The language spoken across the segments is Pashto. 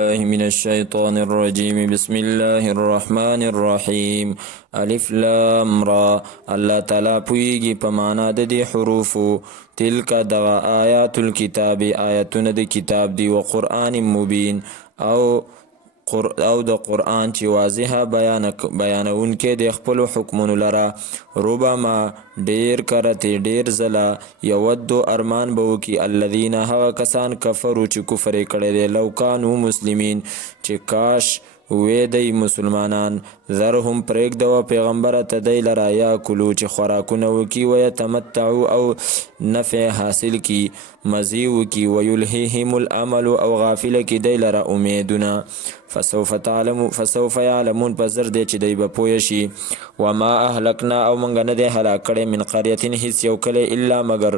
الله من الشيطان الرجيم. بسم الله الرحمن الرحيم. الف لام را. الله تعالی پویږي په معنا د دې حروفو. تلک دغه آیات الكتاب، آیاتونه د کتاب دی، و قرآن مبین او د قرآن چې واضحه بیانونکی د خپلو حکمونو لره. ربما ډیر کرته ډیر زله یودو ارمان به وکي الذین هغه کسان کفرو چې کفر یې کړی دی، لو کانو مسلمین چې کاش وی دی مسلمانان. ذرهم پرېږدوه پیغمبره ته دی لره یاکلو چې خوراکونه وکي، ویتمتعو او نفع حاصل کی، مزی وکي، ویلهیهم الامل او غافله کی دی لره امیدونه. فسوف یعلمون پس زر دی چې دی به پوه شي. وما اهلکنا او منګه نه دی هلاک کړی من قریتین هیڅ یو کلی الا مگر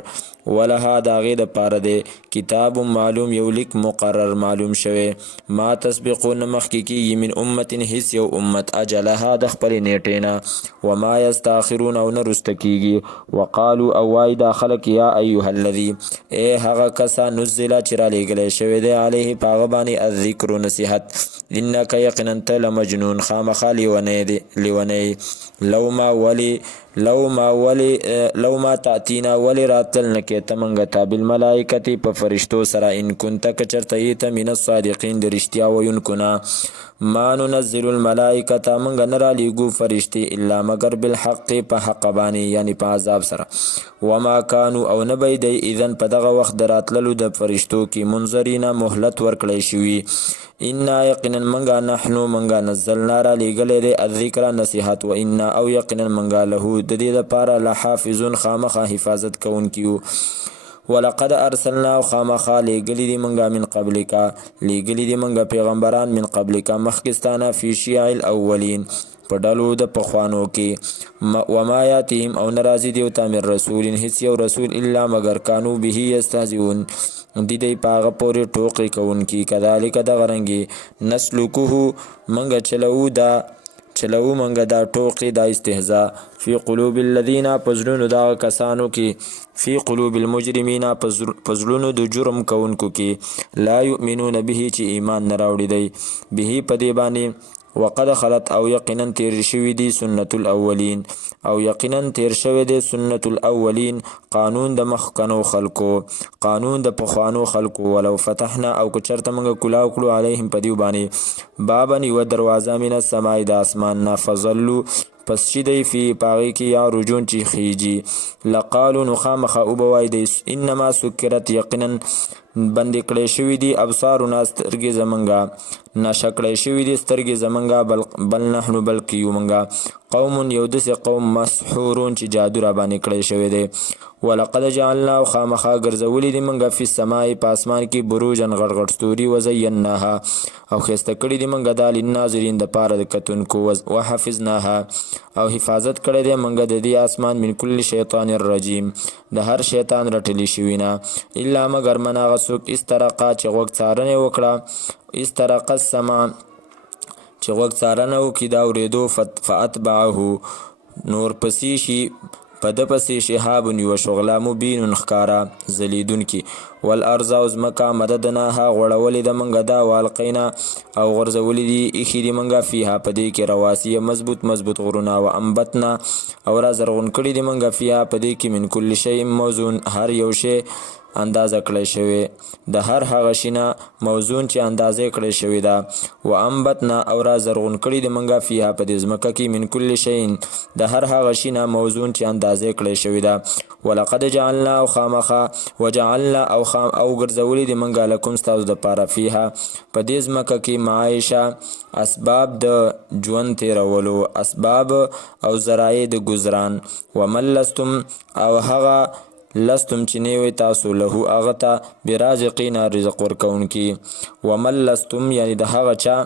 ولها د هغې دپاره دی کتاب معلوم، یو لیک مقرر معلوم شوی. ما تسبقو نه مخکې کېږي من امت هیڅ یو امت اجلها د خپلې نیټې نه، وما یستاخرون او نه رسته کېږي. وقالو او وایي دا خلک یا ایها الذي ای هغه کسه نزله چې رالیږلی شوی دی علیه په هغه باندې الذکر نصیحت، انک یقینا ته لمجنون خامخا لیونی. لو ما تأتینا ولی راتل نکی تمنگا تا بالملائکتی پا فرشتو سرا ان کنتا کچرتا ایتا من الصادقین در اشتیا وینکنا. ما ننزل الملائکتا منگا نرا لیگو فرشتی الا مگر بالحق پا حق بانی یعنی پا عذاب سرا. وما کانو او نبی دی اذن پا دغا وقت دراتللو د فرشتو کی منظرینا محلت ورکلی شوی. انا یقینا منگا نحنو منگا نزلنا را لیگلی دی الذکر نصیحت، و انا او یقینا منگا لهو د دې دپاره لحافظون خامخا حفاظت کوونکي. ولقد ارسلنا خامخا لیگلی دی منگا من قبلکا لیگلی دی منگا پیغمبران من قبلکا مخکستانا فی شیع الاولین په ډلو د پخوانو کې. وما یاتهم او نرازی دیوتا من رسول هیڅ یو رسول الا مگر کانو به یستهزئون دی پاغه پورې ټوقې کوونکي. کذالک دغه رنګې نسلکه منګه چلو منګه دا ټوقې دا استهزاء فی قلوب الذین پزړونو دا کسانو کې، فی قلوب المجرمین پزړونو د جرم کوونکو کې، لا یؤمنون به چې ایمان نه راوړي دی به په دې باندې. وقد خلت او یقینا تیر شوی دی سنت الاولین او یقینا تیر شوی دی سنت الاولین قانون د مخکنو خلکو، قانون د پخوانو خلکو. ولو فتحنا او کچرته منګه کلاو کړو علیهم په دیو باندې بابن یو دروازه من السماء د اسمان نه، فظلوا پس چې دی فی پاغی کی یا رجون چی خیجی. لقالو نخامخ او بوای دی انما سکرت یقینا بندی کړی شوی دی ابصارنا سترګې زمنګا، نشکړی شوی دی سترګې زمنګا، بل نحنو بلکې یو منګا قوم یو داسې قوم مسحورون چې جادو را باندې کړی شوی دی. ولقد جعلنا خامخا ګرځولی دی منګه فی السماء په اسمان کې بروجن غټ غټ ستوري، وزیناها او ښایسته کړي دی منګه دا للناظرین د پاره د کتونکو، وحفظناها او حفاظت کړی دی منګه د دې اسمان من کل شیطان الرجیم د هر شیطان رټلی شوي نه، الا مگر من هغه څوک استرقا چې غوږ څارنې وکړه، استرقا السمع چې غوږ څارنه وکړي د اورېدو، فاتبعه نور پسې شي په ده پسې شهاب یوه شغله مبین ښکاره ځلیدونکي. والارض او ځمکه مددناها غوړولې د منګه دا، والقینا او غورځولې دي ایښي دي منګه فیها په دې کې رواسیه مضبوط غرونه، و انبتنا او را زرغون کړي دي منګه فیها په دې کې من کل شی موزون هر یو شی اندازه کړی شوی، د هر هغه شینه موزون چې اندازه کړی شوی ده. و انبتنا او را زرغون کړي د منګه فیها په دې ځمکه کې من کل شی د هر هغه شینه موزون چې اندازه کړی شوی ده. ولقد جعلنا او خامخا وجعلنا او ګرځولي د منګه لکم ستاسو دپاره فیها په دې ځمکه کې معایشه اسباب د ژوند تیرولو، اسباب او ذرایع د ګذران. ومن لستم او هغه لستم چې نیوی تاسو له هغه ته برازقین رزق ورکوونکي. ومن لستم یعنی د هغه چا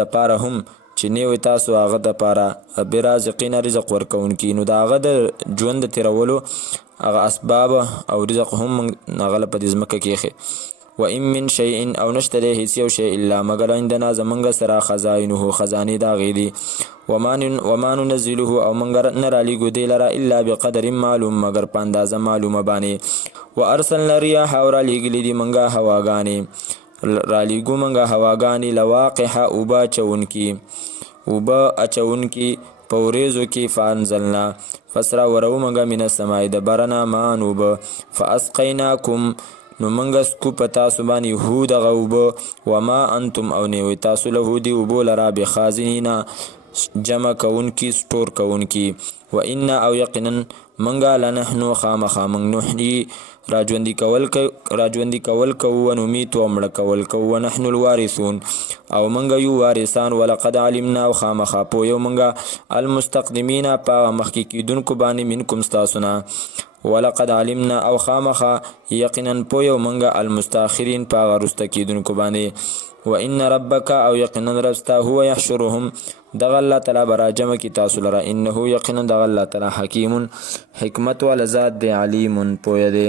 دپاره هم چې نیوی تاسو هغه دپاره برازقین رزق ورکوونکي، نو د هغه د ژوند د تیرولو هغه اسباب او رزق هم هغه له په دې ځمکه کې ایښی. و ان من شیء او نشته دی هیڅ یو شی الا مگر عندنا زمنګ سره خزائنه خزانې د هغې دي. وما ننزله او منګ نه رالیږو دی لره الا بقدر معلوم مگر په اندازه معلومه باندې. و ارسلنا الریاح او رالیږلي دي منګه هواګانې رالیګو منګه هواګانی لواقحه اوبه اچونکی په وریځو کې فانزلنا فسرا ورو منګه من السماء د برنا مان اوبه فاسقیناکم نو منګه سکو په تاسو باندې هو دغه اوبه وما انتم او نه تاسو له دی اوبو لرا بخازنینا جمع کونکی سٹور کونکی و ان او یقینا منګه لنحنو خامخا من نحنی راجوندی کول کو و نمیت و مړه کول کو و نحن الوارثون او منګه یو وارثان ولقد علمنا او خامخا پو یو منګه المستقدمین پا مخکی کیدونکو باندې منکم استاسنا ولقد علمنا او خامخا یقینا پو یو منګه المستاخرین پا غرست کیدونکو باندې و ان ربک او یقینا ربستا هو يحشرهم دغ الله تعالی براجم کی تاسو لرا انه یقینا دغ الله تعالی حکیم حکمت ول ذات دی علیم پوی دی